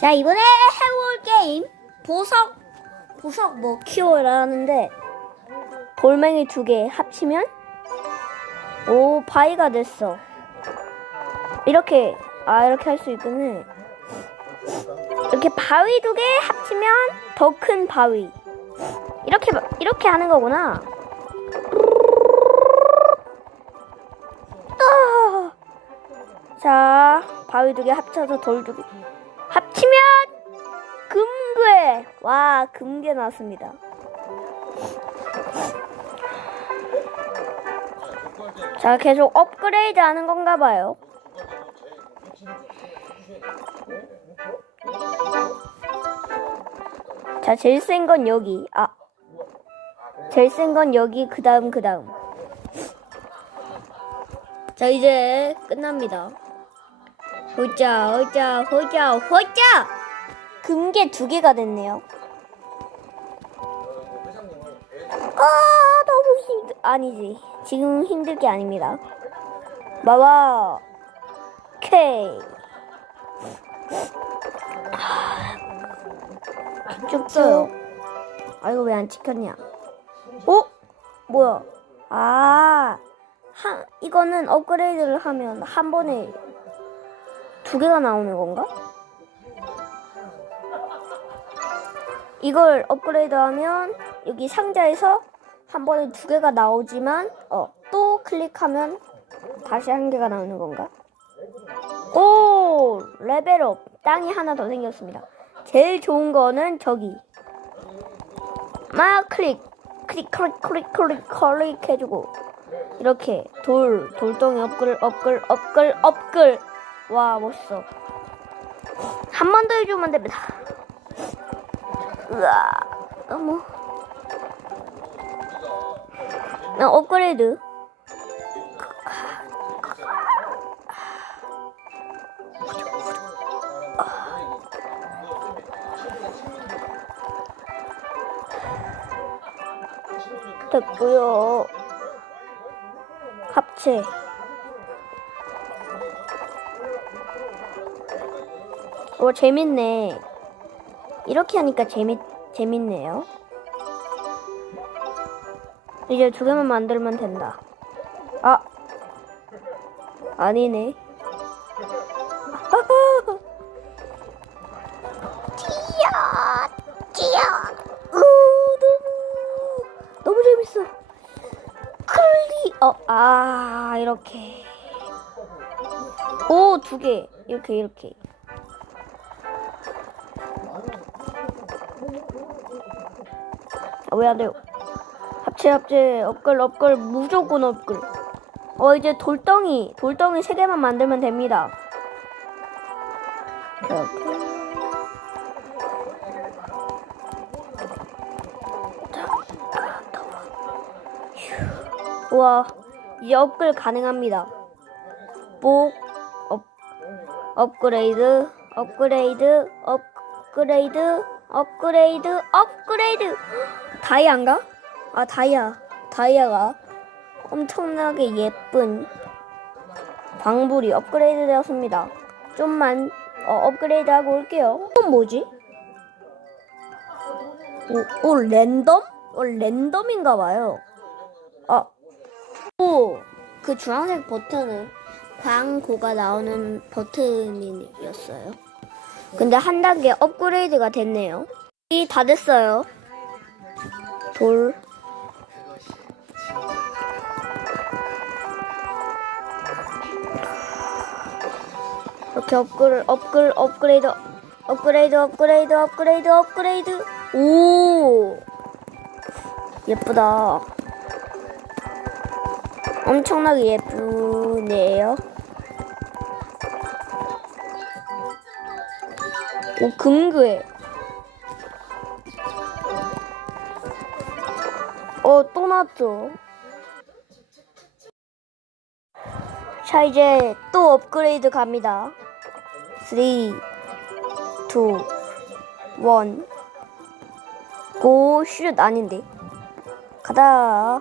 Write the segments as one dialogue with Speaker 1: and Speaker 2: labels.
Speaker 1: 자 이번에 해볼 게임 보석 보석 뭐 키워라 하는데 돌멩이 두 개 합치면? 오 바위가 됐어. 이렇게 아 이렇게 할 수 있군요 이렇게 바위 두 개 합치면 더 큰 바위. 이렇게 이렇게 하는 거구나. 아. 자 바위 두 개 합쳐서 돌 두 개. 합치면 금괴 와 금괴 나왔습니다. 자 계속 업그레이드 하는 건가 봐요. 자 제일 센 건 여기. 아 제일 센 건 여기 그 다음 그 다음. 자 이제 끝납니다. 호자 호자 호자 호자 금괴 두 개가 됐네요. 아 너무 힘들 아니지. 지금 힘들 게 아닙니다. 마와 쭉 써요. 아 이거 왜 안 찍혔냐? 어? 뭐야? 아 한, 이거는 업그레이드를 하면 한 번에 두 개가 나오는 건가? 이걸 업그레이드 하면 여기 상자에서 한 번에 두 개가 나오지만 어, 또 클릭하면 다시 한 개가 나오는 건가? 오 레벨업 땅이 하나 더 생겼습니다. 제일 좋은 거는 저기 막 클릭 클릭 클릭 클릭 클릭 클릭 해주고 이렇게 돌 돌덩이 업글 업글 업글 업글 와 멋있어 한 번 더 해주면 됩니다. 으아 너무 나 업그레이드. 됐고요. 합체. 오 재밌네 이렇게 하니까 재밌 재밌네요. 이제 두 개만 만들면 된다. 아 아니네. 찌야 찌야 으 너무 너무 재밌어. 클리 어 아 이렇게. 오 두 개. 이렇게 이렇게 아, 왜안 돼요? 합체 합체 업글 업글 무조건 업글. 어 이제 돌덩이 돌덩이 세 개만 만들면 됩니다. 이렇게 우와 이제 업글 가능합니다. 복 업, 업그레이드 업그레이드 업그레이드 업그레이드 업그레이드 다이아인가? 아 다이아 다이아가 엄청나게 예쁜 광불이 업그레이드 되었습니다 좀만 어, 업그레이드 하고 올게요 이건 뭐지? 오, 오 랜덤? 어, 랜덤인가 봐요 아 오, 그 주황색 버튼은 광고가 나오는 버튼이었어요. 근데 한 단계 업그레이드가 됐네요. 이 다 됐어요. 돌. 이렇게 업글, 업글, 업그레이드, 업그레이드, 업그레이드, 업그레이드, 업그레이드. 오! 예쁘다. 엄청나게 예쁘네요. 오, 금그에. 어, 또 나왔죠. 자, 이제 또 업그레이드 갑니다. 3, 2, 1. 고, 슛 아닌데. 가다.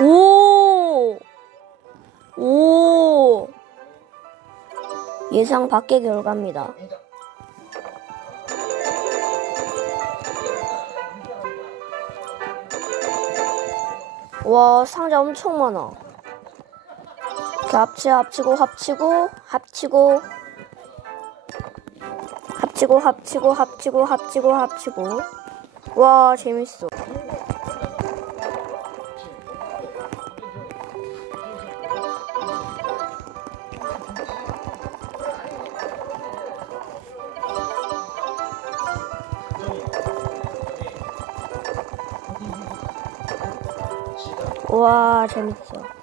Speaker 1: 오! 오! 예상 밖의 결과입니다. 와 상자 엄청 많아. 이렇게 합치 합치고 합치고 합치고 합치고 합치고 합치고 합치고 합치고 와 재밌어. 와 재밌어.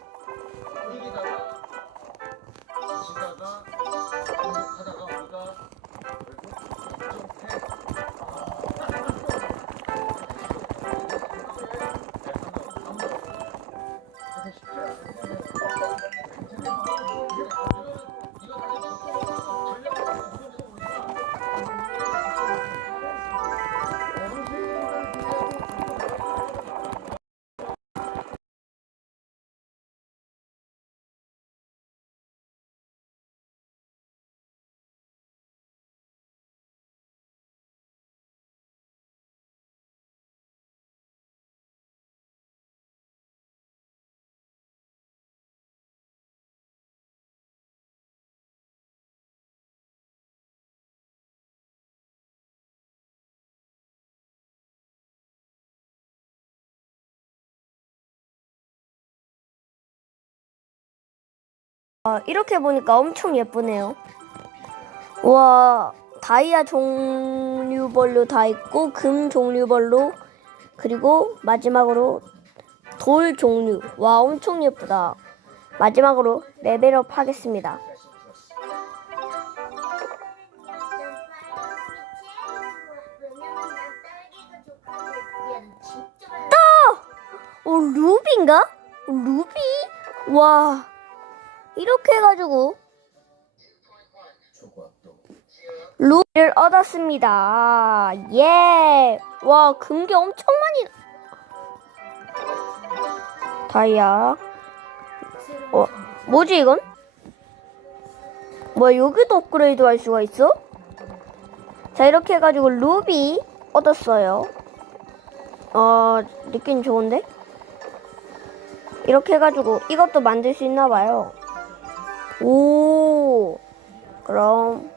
Speaker 1: 아, 이렇게 보니까 엄청 예쁘네요. 와, 다이아 종류별로 다 있고, 금 종류별로, 그리고 마지막으로 돌 종류. 와, 엄청 예쁘다. 마지막으로 레벨업 하겠습니다. 어, 루비인가? 루비? 와, 이렇게 해가지고 루비를 얻었습니다. 예. 와, 금괴 엄청 많이. 다이아. 어, 뭐지 이건? 뭐야, 여기도 업그레이드 할 수가 있어? 자, 이렇게 해가지고 루비 얻었어요. 어, 느낌 좋은데? 이렇게 해가지고 이것도 만들 수 있나 봐요. 오, 그럼